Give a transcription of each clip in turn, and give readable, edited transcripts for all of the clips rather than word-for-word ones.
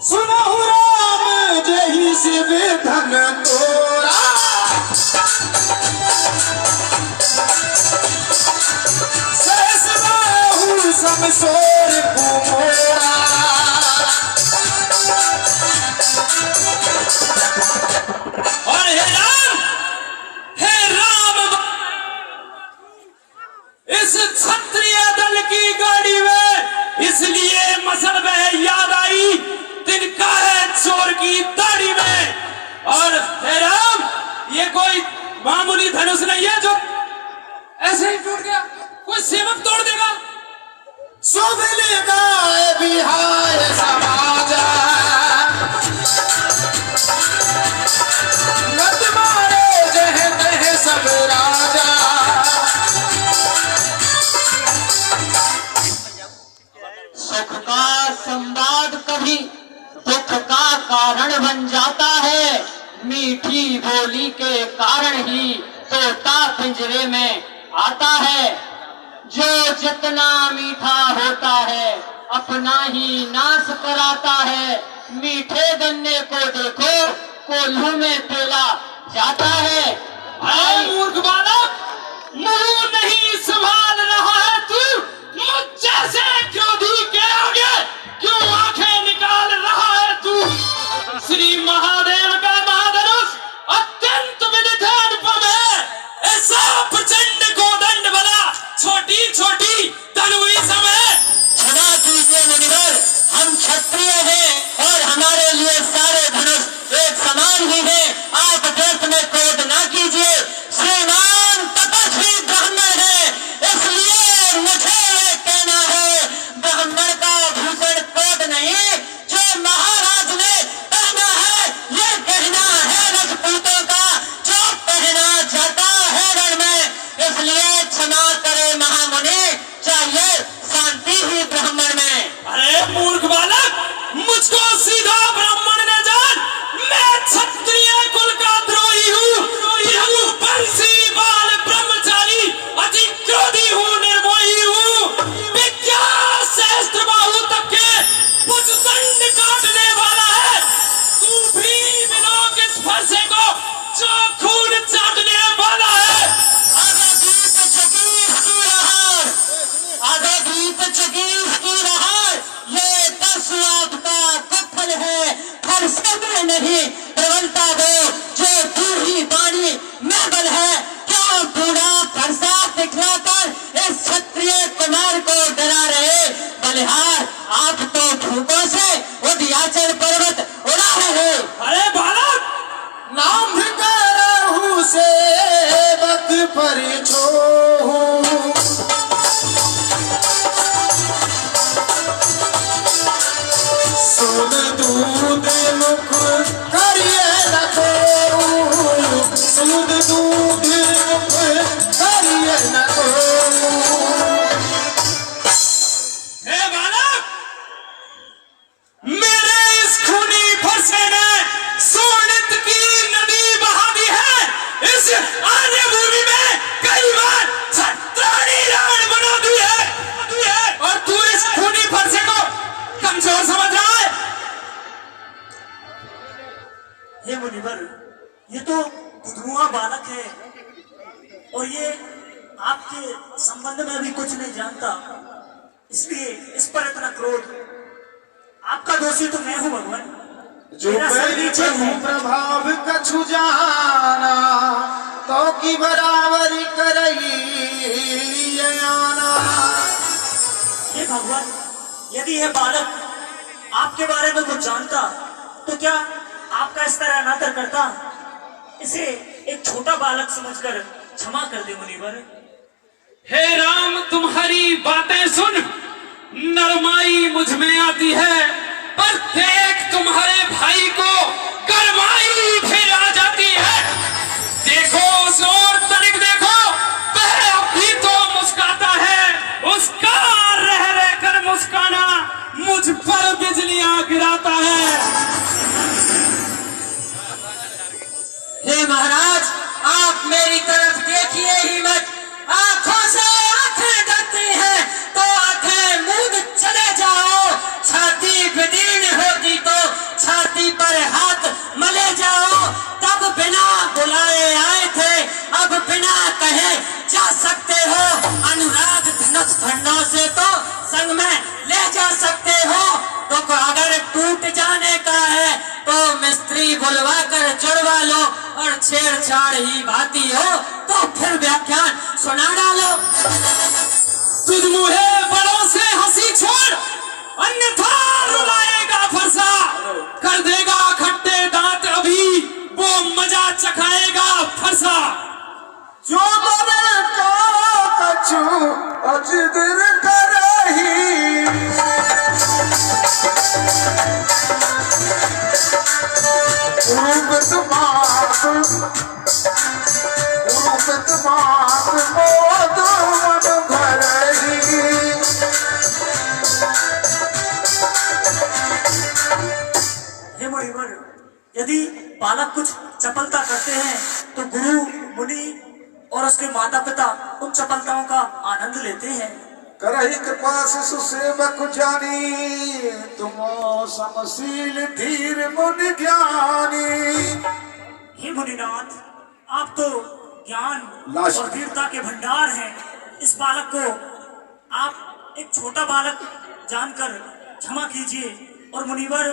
सुनहु राम जही शिव धन तोरा सहस बाहु समसोर कुमोरा और हे राम इस क्षत्रिय दल की गाड़ी में इसलिए मसल में याद आई तिनका है चोर की दाढ़ी में। और हे राम ये कोई मामूली धनुष नहीं है जो ऐसे ही टूट गया, कोई सेवक तोड़ देगा। शोभ लेगा बिहार समाजा नद मारे जह तह सब राजा। सुख का संवाद कभी दुख का कारण बन जाता है। मीठी बोली के कारण ही तोता पिंजरे में आता है। जो जितना मीठा होता है अपना ही नाश कराता है। मीठे गन्ने को देखो कोल्हू में पेला जाता है। मूर्ख बालक, मुंह नहीं संभाल रहा है तू, मुझ जैसे क्रोधी के आगे क्यों आंखें निकाल रहा है तू। श्री महादेव का महाधनुष अत्यंत विदित अनुपम है। ऐसा प्रचंड कोदंड वाला छोटी छोटी तनुई समय। क्षमा कीजिए मुनिवर, हम क्षत्रिय हैं और हमारे लिए सारे धनुष एक समान ही है। आप व्यर्थ में क्रोध ना कीजिए। श्रीमान तपस्वी ब्राह्मण है, इसलिए मुझे ये कहना है ब्राह्मण का भूषण क्रोध नहीं, जो महाराज ने पहना है ये कहना है राजपूतों का जो पहना जाता है रण में। इसलिए क्षमा करे महामुनि, चाहिए शांति ही ब्राह्मण में। अरे मूर्ख बालक, मुझको सीधा ब्राह्मण ने जान। मैं क्षत्रिय कुल का द्रोही हूँ, बंसी बाल ब्रह्मचारी, अति क्रोधी हूँ, निर्मोही हूँ, विज्ञान सहस्त्र बाहु तक के भुजदंड काटने वाला है। तू भी बिना किस फरसे को जो खून चाटने वाला है। आधा दीप जगीर की रहार, आधा दीप जगीर की रहार, ये दस आपका कत्ल है। फरसे में नहीं प्रबलता दो, जो बूढ़ी बाणी में बल है। क्यों बूढ़ा फरसा दिखलाकर इस क्षत्रिय कुमार को डरा रहे बलिहार। आप तो भूखों से उदयाचल पर्वत उड़ा रहे। अरे बालक, नाम रहू सेवक पर छोहूं, सुन दूध मुख करिए न खोऊं, सुन दूध मुख करिए न खोऊं। हे बालक, मेरे इस खूनी फरसे ने सोनित की नदी बहा दी है। इस आर्य भूमि में कई बार छत्राणी राण बना दी है और तू इस खूनी फरसे को कमजोर समझ रहा है। हे मुनिवर, ये तो दुधुआ बालक है और ये आपके संबंध में भी कुछ नहीं जानता, इसलिए इस पर इतना क्रोध। आपका दोषी तो मैं हूं भगवान। जो नीचे हूँ प्रभाव कछु जाना तो की बराबरी करई आना। हे भगवान, यदि यह बालक आपके बारे में कुछ जानता तो क्या आपका इस तरह अनादर करता। इसे एक छोटा बालक समझकर क्षमा कर दे मुनिवर। हे राम, तुम्हारी बातें सुन नरमाई मुझ में आती है, पर देख तुम्हारे भाई को गरमाई फिर आ जाती है। देखो उस ओर तनिक देखो, वह अभी तो मुस्कुराता है, उसका रह रहकर मुस्काना मुझ पर बिजलियां गिराता है। हे महाराज, आप मेरी तरफ देखिए ही मत। आंखों से आंखें डरती हैं तो आंखें मूंद चले जाओ। छाती विदीर्ण होगी तो बिना कहे जा सकते हो। अनुराग धनुष खंडों से तो संग में ले जा सकते हो। तो अगर टूट जाने का है तो मिस्त्री बुलवा कर जुड़वा लो, और छेड़छाड़ ही बाती हो तो फिर व्याख्यान सुना डालो। तुझ मुहे बड़ों से हंसी छोड़, अन्यथा रुलाएगा फरसा। कर देगा खट्टे दांत अभी, वो मजा चखाएगा फरसा। जो मरे का कछु अजदर करही, उरुबत मात मोद मन भरही। हे मुनिवर, यदि बालक कुछ चपलता करते हैं तो गुरु मुनि और उसके माता पिता उन चपलताओं का आनंद लेते हैं। करही कृपा शिशु सेवक जानी, तुमो समशील धीर मुनि ज्ञानी। हे मुनिनाथ, आप तो ज्ञान लाश- और वीरता के भंडार हैं। इस बालक को आप एक छोटा बालक जानकर क्षमा कीजिए। और मुनिवर,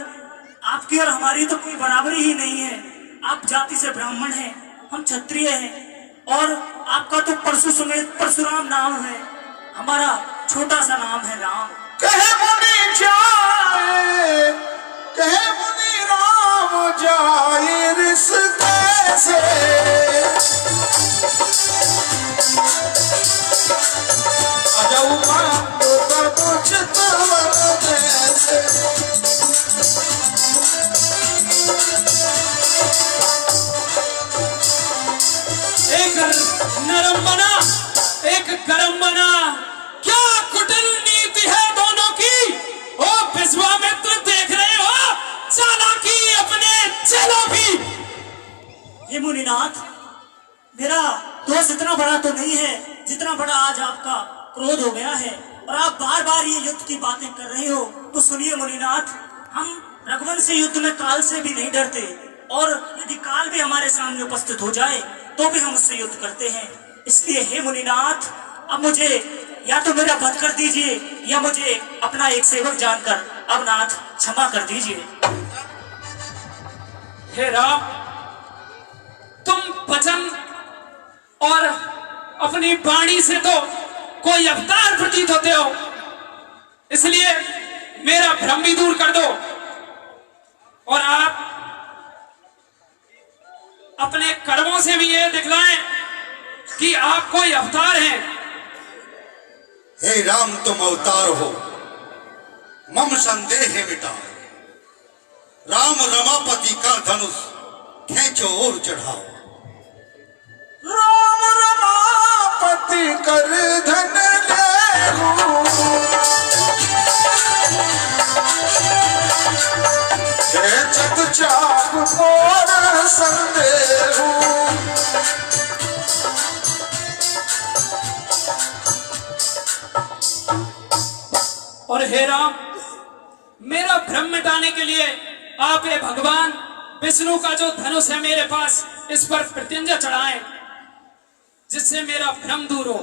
आपकी और हमारी तो कोई बराबरी ही नहीं है। आप जाति से ब्राह्मण हैं, हम क्षत्रिय हैं, और आपका तो परशु समेत परशुराम नाम है, हमारा छोटा सा नाम है राम। कहे मुनि जाए, कहे मुनि राम जाए रिश्ते से। अजऊ मांग तब चितवन जैसे। एक नरम बना, एक गरम बना, क्या कुटिल नीति है दोनों की। ओ विश्वामित्र, देख रहे हो चालाकी अपने चेलों की। हे मुनिनाथ, मेरा दोष इतना बड़ा तो नहीं है जितना बड़ा आज आपका क्रोध हो गया है, और आप बार बार ये युद्ध की बातें कर रहे हो। तो सुनिए मुनिनाथ, हम रघुवंशी युद्ध में काल से भी नहीं डरते, और यदि काल भी हमारे सामने उपस्थित हो जाए तो भी हम उससे युद्ध करते हैं। इसलिए हे मुनिनाथ, अब मुझे या तो मेरा वध कर दीजिए, या मुझे अपना एक सेवक जानकर अब नाथ क्षमा कर दीजिए। हे राम, तुम वचन और अपनी वाणी से तो कोई अवतार प्रतीत होते हो, इसलिए मेरा भ्रम भी दूर कर दो, और आप अपने कर्मों से भी ये दिखलाएं कि आप कोई अवतार हैं। हे राम, तुम अवतार हो, मम संदेह मिटा। राम रमापति का धनुष खींचो और चढ़ाओ। राम रमापति कर धन लेहु, चत चाप मोर संदेहु। और हे राम, मेरा भ्रम मिटाने के लिए आप ये भगवान विष्णु का जो धनुष है मेरे पास, इस पर प्रत्यंजा चढ़ाएं, जिससे मेरा भ्रम दूर हो।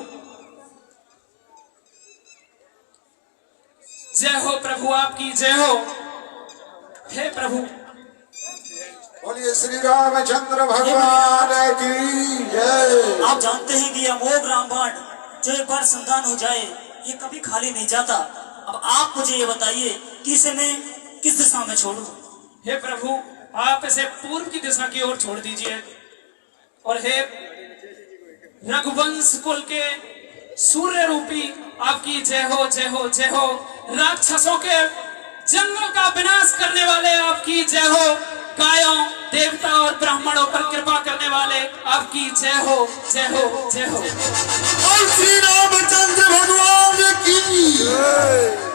जय हो प्रभु, आपकी जय हो। हे प्रभु, बोलिए श्री रामचंद्र भगवान की जय। आप जानते हैं कि अमोघ रामबाण जो एक बार संतान हो जाए ये कभी खाली नहीं जाता। अब आप मुझे ये बताइए कि इसे मैं किस दिशा में छोड़ूं? हे प्रभु, आप इसे पूर्व की दिशा की ओर छोड़ दीजिए। और हे रघुवंश कुल के सूर्य रूपी, आपकी जय हो, जय हो, जय हो। राक्षसों के जंगल का विनाश करने वाले, आपकी जय हो। गायों, देवता और ब्राह्मणों पर कृपा करने वाले, आपकी जय हो, जय हो, जय हो। और श्री रामचंद्र भगवान की जय।